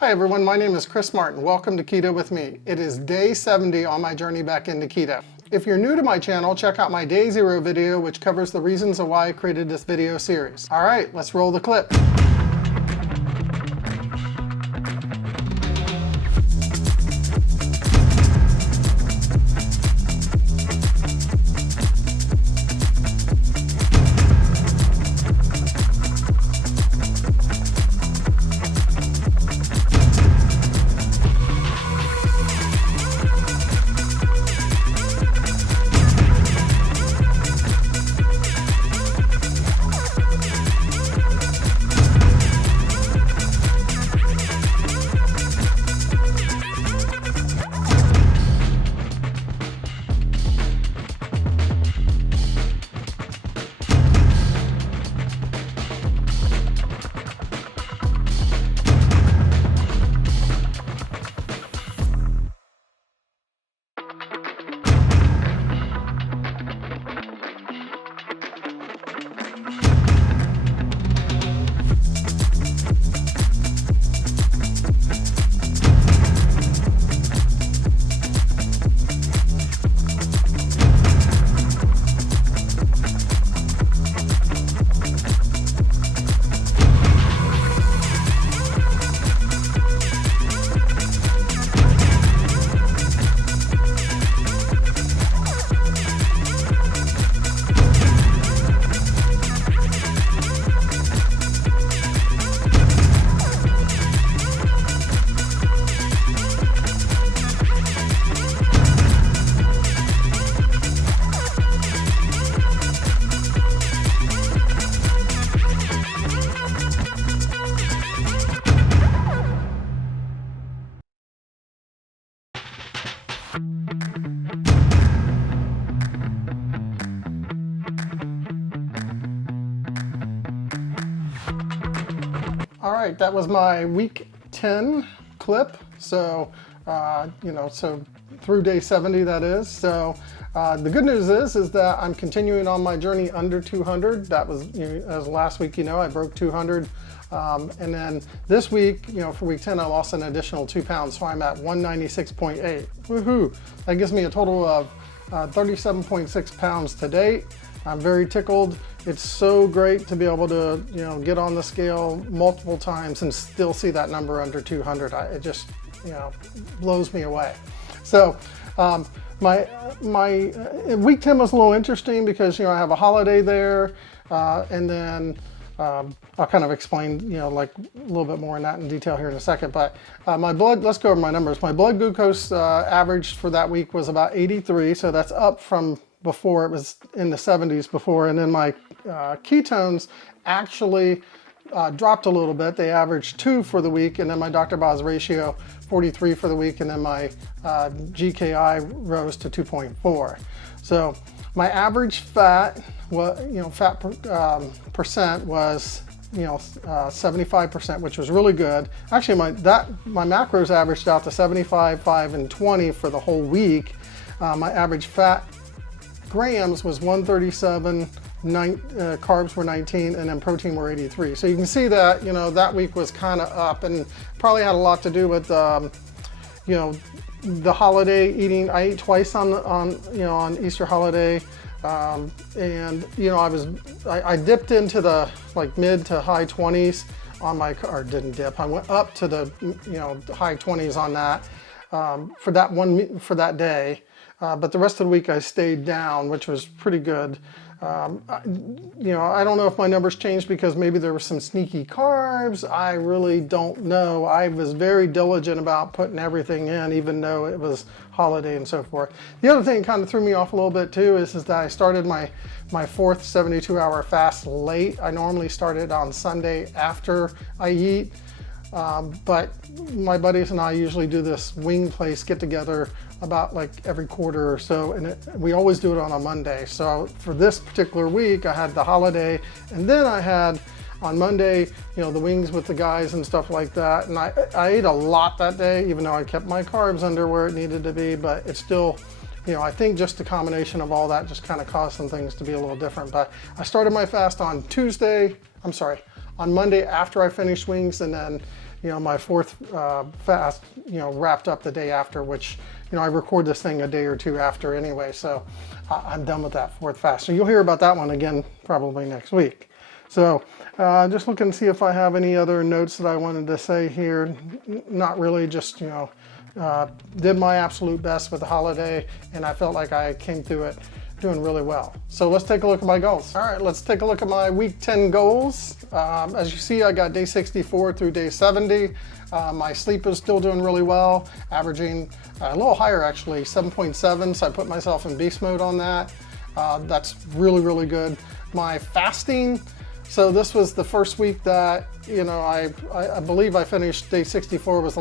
Hi everyone, my name is Chris Martin. Welcome to Keto with me. It is day 70 on my journey back into keto. If you're new to my channel, check out my day 0 video, which covers the reasons of why I created this video series. All right, let's roll the clip. All right, that was my week 10 clip. So, so through day 70 that is. So the good news is that I'm continuing on my journey under 200. That was, as last week, I broke 200. And then this week, for week 10, I lost an additional 2 pounds. So I'm at 196.8. Woohoo! That gives me a total of 37.6 pounds to date. I'm very tickled. It's so great to be able to, get on the scale multiple times and still see that number under 200. It just, blows me away. So my week 10 was a little interesting because, I have a holiday there, and then I'll kind of explain, like a little bit more in that in detail here in a second. But my blood, let's go over my numbers. My blood glucose average for that week was about 83, so that's up from before. It was in the 70s before. And then my ketones actually dropped a little bit. They averaged 2 for the week, and then my Dr. Boz ratio 43 for the week, and then my GKI rose to 2.4. So my average fat, fat percent was 75%, which was really good. Actually, my macros averaged out to 75, 5, and 20 for the whole week. My average fat grams was 137, carbs were 19, and then protein were 83. So you can see that, that week was kind of up, and probably had a lot to do with, the holiday eating. I ate twice on Easter holiday. And I dipped into the mid to high 20s on my, or didn't dip, I went up to the, high 20s on that, for that day. But the rest of the week I stayed down, which was pretty good. I don't know if my numbers changed because maybe there were some sneaky carbs. I really don't know. I was very diligent about putting everything in, even though it was holiday and so forth. The other thing that kind of threw me off a little bit too is that I started my 4th 72-hour fast late. I normally start it on Sunday after I eat. But my buddies and I usually do this wing place get together about every quarter or so, and we always do it on a Monday. So for this particular week, I had the holiday, and then I had on Monday, the wings with the guys and stuff like that. And I ate a lot that day, even though I kept my carbs under where it needed to be, but it's still, I think just the combination of all that just kind of caused some things to be a little different. But I started my fast on Monday after I finished wings, and then, my fourth fast, wrapped up the day after, which, I record this thing a day or two after anyway, so I'm done with that fourth fast. So you'll hear about that one again probably next week. So just looking to see if I have any other notes that I wanted to say here. Not really, just, did my absolute best with the holiday, and I felt like I came through it doing really well. So let's take a look at my goals. All right, let's take a look at my week 10 goals. As you see, I got day 64 through day 70. My sleep is still doing really well, averaging a little higher actually, 7.7, so I put myself in beast mode on that. That's really, really good. My fasting, so this was the first week that, I believe I finished day 64 was,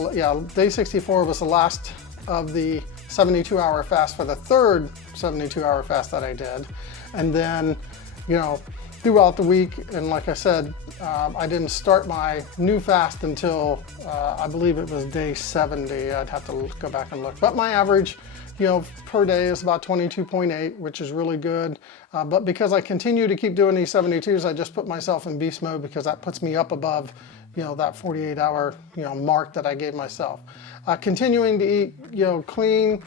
day 64 was the last of the 72-hour fast for the third 72-hour fast that I did. And then, throughout the week, and like I said, I didn't start my new fast until I believe it was day 70. I'd have to go back and look. But my average, per day is about 22.8, which is really good. But because I continue to keep doing these 72s, I just put myself in beast mode because that puts me up above, that 48-hour, mark that I gave myself. Continuing to eat, clean,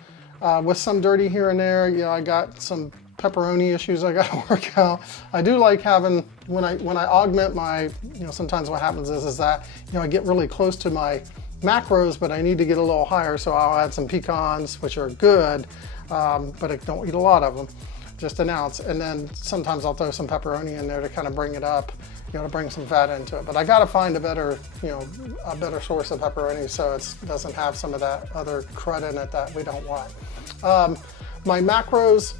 with some dirty here and there. I got some pepperoni issues I got to work out. I do like having, when I augment my, sometimes what happens is that, I get really close to my macros, but I need to get a little higher, so I'll add some pecans, which are good, but I don't eat a lot of them, just an ounce. And then sometimes I'll throw some pepperoni in there to kind of bring it up, to bring some fat into it. But I got to find a better, a better source of pepperoni so it doesn't have some of that other crud in it that we don't want. My macros,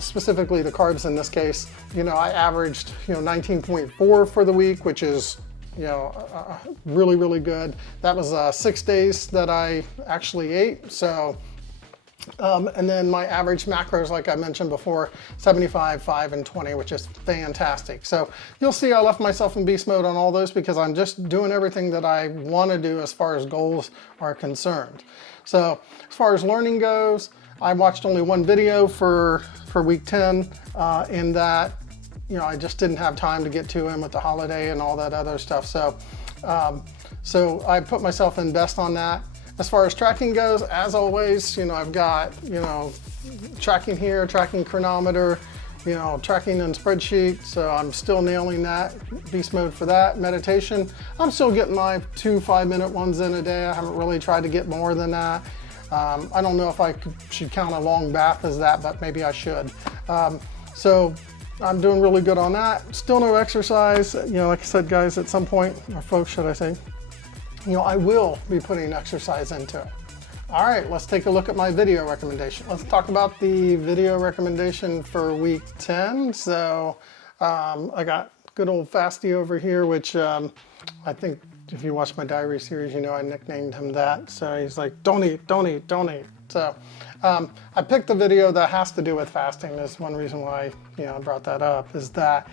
specifically the carbs in this case, I averaged, 19.4 for the week, which is, really, really good. That was 6 days that I actually ate. So, and then my average macros, like I mentioned before, 75, 5, and 20, which is fantastic. So you'll see I left myself in beast mode on all those because I'm just doing everything that I want to do as far as goals are concerned. So as far as learning goes, I watched only one video for week 10 in that, I just didn't have time to get to him with the holiday and all that other stuff. So, so I put myself in best on that. As far as tracking goes, as always, I've got, tracking here, tracking chronometer, tracking in spreadsheet. So I'm still nailing that, beast mode for that. Meditation, I'm still getting my 2 5-minute ones in a day. I haven't really tried to get more than that. I don't know if I should count a long bath as that, but maybe I should. So I'm doing really good on that. Still no exercise. Like I said, guys, at some point, or folks, should I say, I will be putting exercise into it. All right, let's take a look at my video recommendation. Let's talk about the video recommendation for week 10. So I got good old Fasty over here, which I think if you watch my diary series, I nicknamed him that. So he's like, don't eat, don't eat, don't eat. So I picked the video that has to do with fasting. There's one reason why I brought that up, is that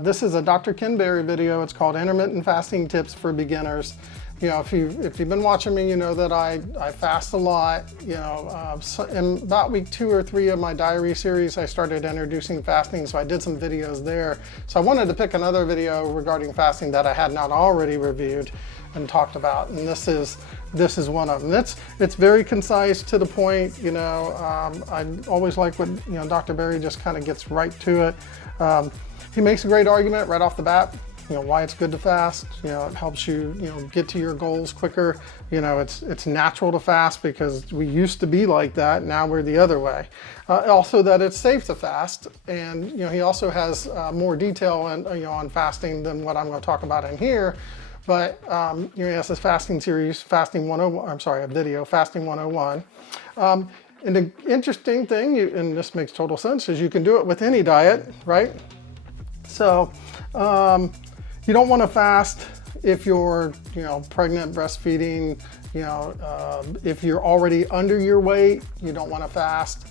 this is a Dr. Ken Berry video. It's called Intermittent Fasting Tips for Beginners. If you've been watching me, you know that I fast a lot. In about week 2 or 3 of my diary series, I started introducing fasting, so I did some videos there. So I wanted to pick another video regarding fasting that I had not already reviewed and talked about, and this is one of them. It's very concise, to the point. I always like when Dr. Berry just kind of gets right to it. He makes a great argument right off the bat. Why it's good to fast. It helps you, get to your goals quicker. It's natural to fast because we used to be like that. Now we're the other way. Also that it's safe to fast. And, he also has more detail on fasting than what I'm going to talk about in here. But, he has this fasting series, Fasting 101, a video, Fasting 101. And the interesting thing, and this makes total sense, is you can do it with any diet, right? So, you don't want to fast if you're, pregnant, breastfeeding, if you're already under your weight, you don't want to fast.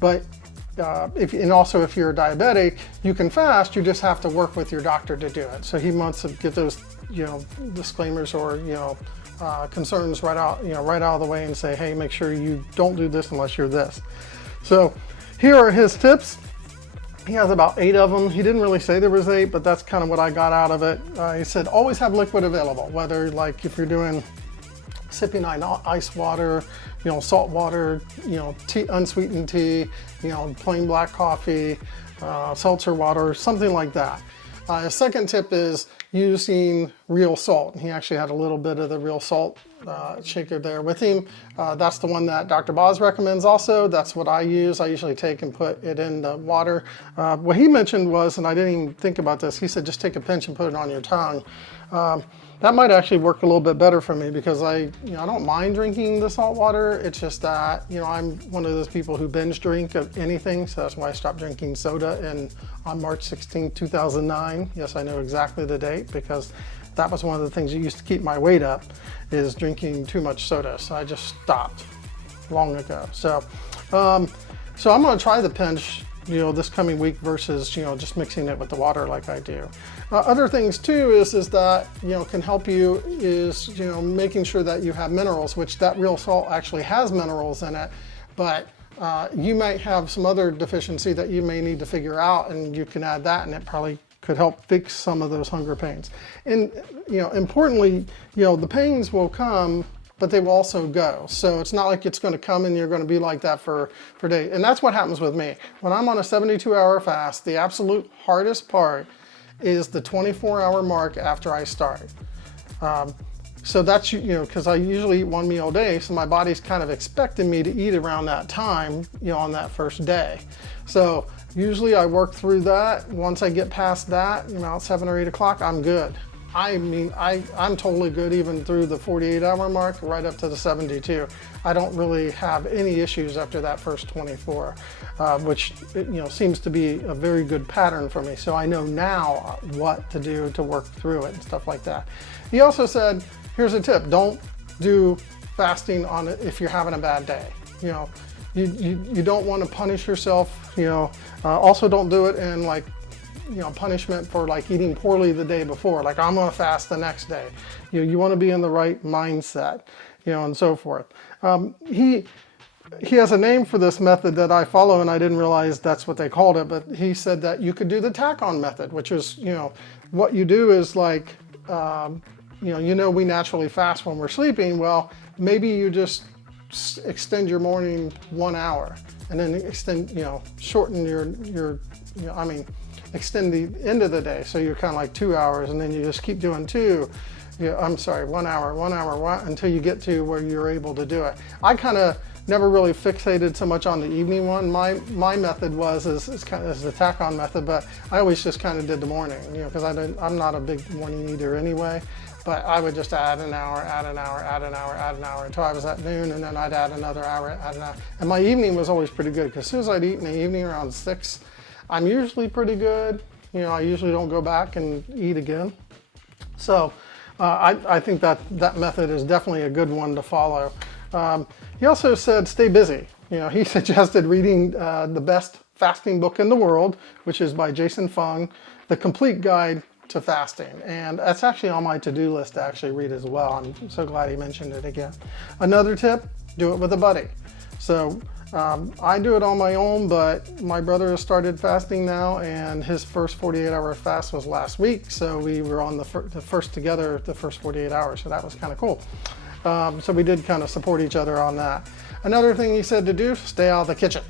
But and also if you're diabetic, you can fast, you just have to work with your doctor to do it. So he wants to get those, disclaimers or, concerns right out of the way and say, hey, make sure you don't do this unless you're this. So here are his tips. He has about 8 of them. He didn't really say there was 8, but that's kind of what I got out of it. He said always have liquid available, whether like if you're doing sipping on ice water, you know, salt water, you know, tea, unsweetened tea, you know, plain black coffee, seltzer water, something like that. His second tip is using real salt. He actually had a little bit of the real salt shaker there with him. That's the one that Dr. Boz recommends also. That's what I use. I usually take and put it in the water. What he mentioned was, and I didn't even think about this, he said just take a pinch and put it on your tongue. That might actually work a little bit better for me because I don't mind drinking the salt water. It's just that, you know, I'm one of those people who binge drink of anything. So that's why I stopped drinking soda on March 16, 2009. Yes, I know exactly the date because that was one of the things that used to keep my weight up is drinking too much soda. So I just stopped long ago. So, so I'm going to try the pinch, you know, this coming week versus, you know, just mixing it with the water like I do. Other things too is that, you know, can help you is, you know, making sure that you have minerals, which that real salt actually has minerals in it, but you might have some other deficiency that you may need to figure out, and you can add that and it probably could help fix some of those hunger pains. And, you know, importantly, you know, the pains will come, but they will also go. So it's not like it's going to come and you're going to be like that for days. And that's what happens with me. When I'm on a 72-hour fast, the absolute hardest part is the 24-hour mark after I start. So that's, you know, because I usually eat one meal a day, so my body's kind of expecting me to eat around that time, you know, on that first day. So usually I work through that. Once I get past that, you know, at 7 or 8 o'clock, I'm good. I mean, I'm totally good even through the 48-hour mark, right up to the 72. I don't really have any issues after that first 24, which, you know, seems to be a very good pattern for me. So I know now what to do to work through it and stuff like that. He also said, here's a tip, don't do fasting on it if you're having a bad day. You know, you don't want to punish yourself, you know. Also don't do it in like, you know, punishment for like eating poorly the day before, like I'm gonna fast the next day. You want to be in the right mindset, you know, and so forth. He has a name for this method that I follow, and I didn't realize that's what they called it, but he said that you could do the tack-on method, which is, you know, what you do is like, you know, we naturally fast when we're sleeping. Well, maybe you just extend your morning 1 hour and then extend, you know, shorten your you know, I mean, extend the end of the day. So you're kind of like 2 hours, and then you just keep doing 2. You know, I'm sorry, 1 hour, until you get to where you're able to do it. I kind of never really fixated so much on the evening one. My method is kind of the tack-on method, but I always just kind of did the morning, you know, because I'm not a big morning eater anyway. But I would just add an hour, add an hour, add an hour, add an hour until I was at noon, and then I'd add another hour, add an hour. And my evening was always pretty good, because as soon as I'd eat in the evening around 6, I'm usually pretty good. You know, I usually don't go back and eat again. So I think that method is definitely a good one to follow. He also said stay busy. You know, he suggested reading the best fasting book in the world, which is by Jason Fung, The Complete Guide to Fasting. And that's actually on my to-do list to actually read as well. I'm so glad he mentioned it again. Another tip, do it with a buddy. So I do it on my own, but my brother has started fasting now, and his first 48-hour fast was last week. So we were on the first together, the first 48 hours. So that was kind of cool. So we did kind of support each other on that. Another thing he said to do, stay out of the kitchen.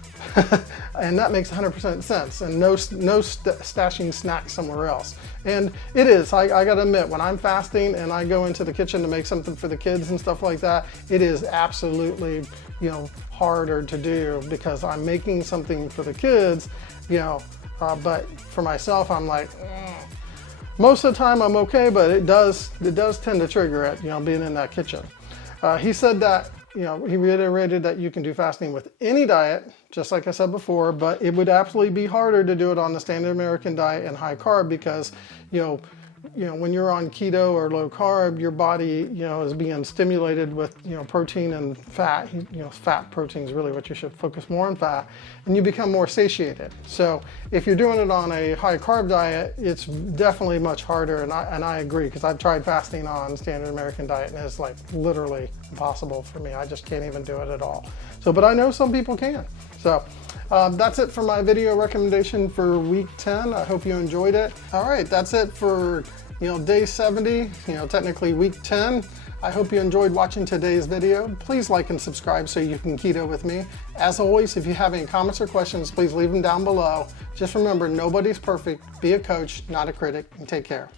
And that makes 100% sense. And no stashing snacks somewhere else. And it is, I gotta admit, when I'm fasting and I go into the kitchen to make something for the kids and stuff like that, it is absolutely, you know, harder to do because I'm making something for the kids, you know, but for myself, I'm like, Most of the time I'm okay, but it does tend to trigger it, you know, being in that kitchen. He said that, you know, he reiterated that you can do fasting with any diet, just like I said before, but it would absolutely be harder to do it on the standard American diet and high carb because, you know, when you're on keto or low carb, your body, is being stimulated with, protein and fat. Fat, protein is really what you should focus more on, fat, and you become more satiated. So if you're doing it on a high carb diet, it's definitely much harder. And I agree, because I've tried fasting on standard American diet, and it's like literally impossible for me. I just can't even do it at all. So, but I know some people can. So that's it for my video recommendation for week 10. I hope you enjoyed it. All right, that's it for day 70, technically week 10. I hope you enjoyed watching today's video. Please like and subscribe so you can keto with me. As always, if you have any comments or questions, please leave them down below. Just remember, nobody's perfect. Be a coach, not a critic, and take care.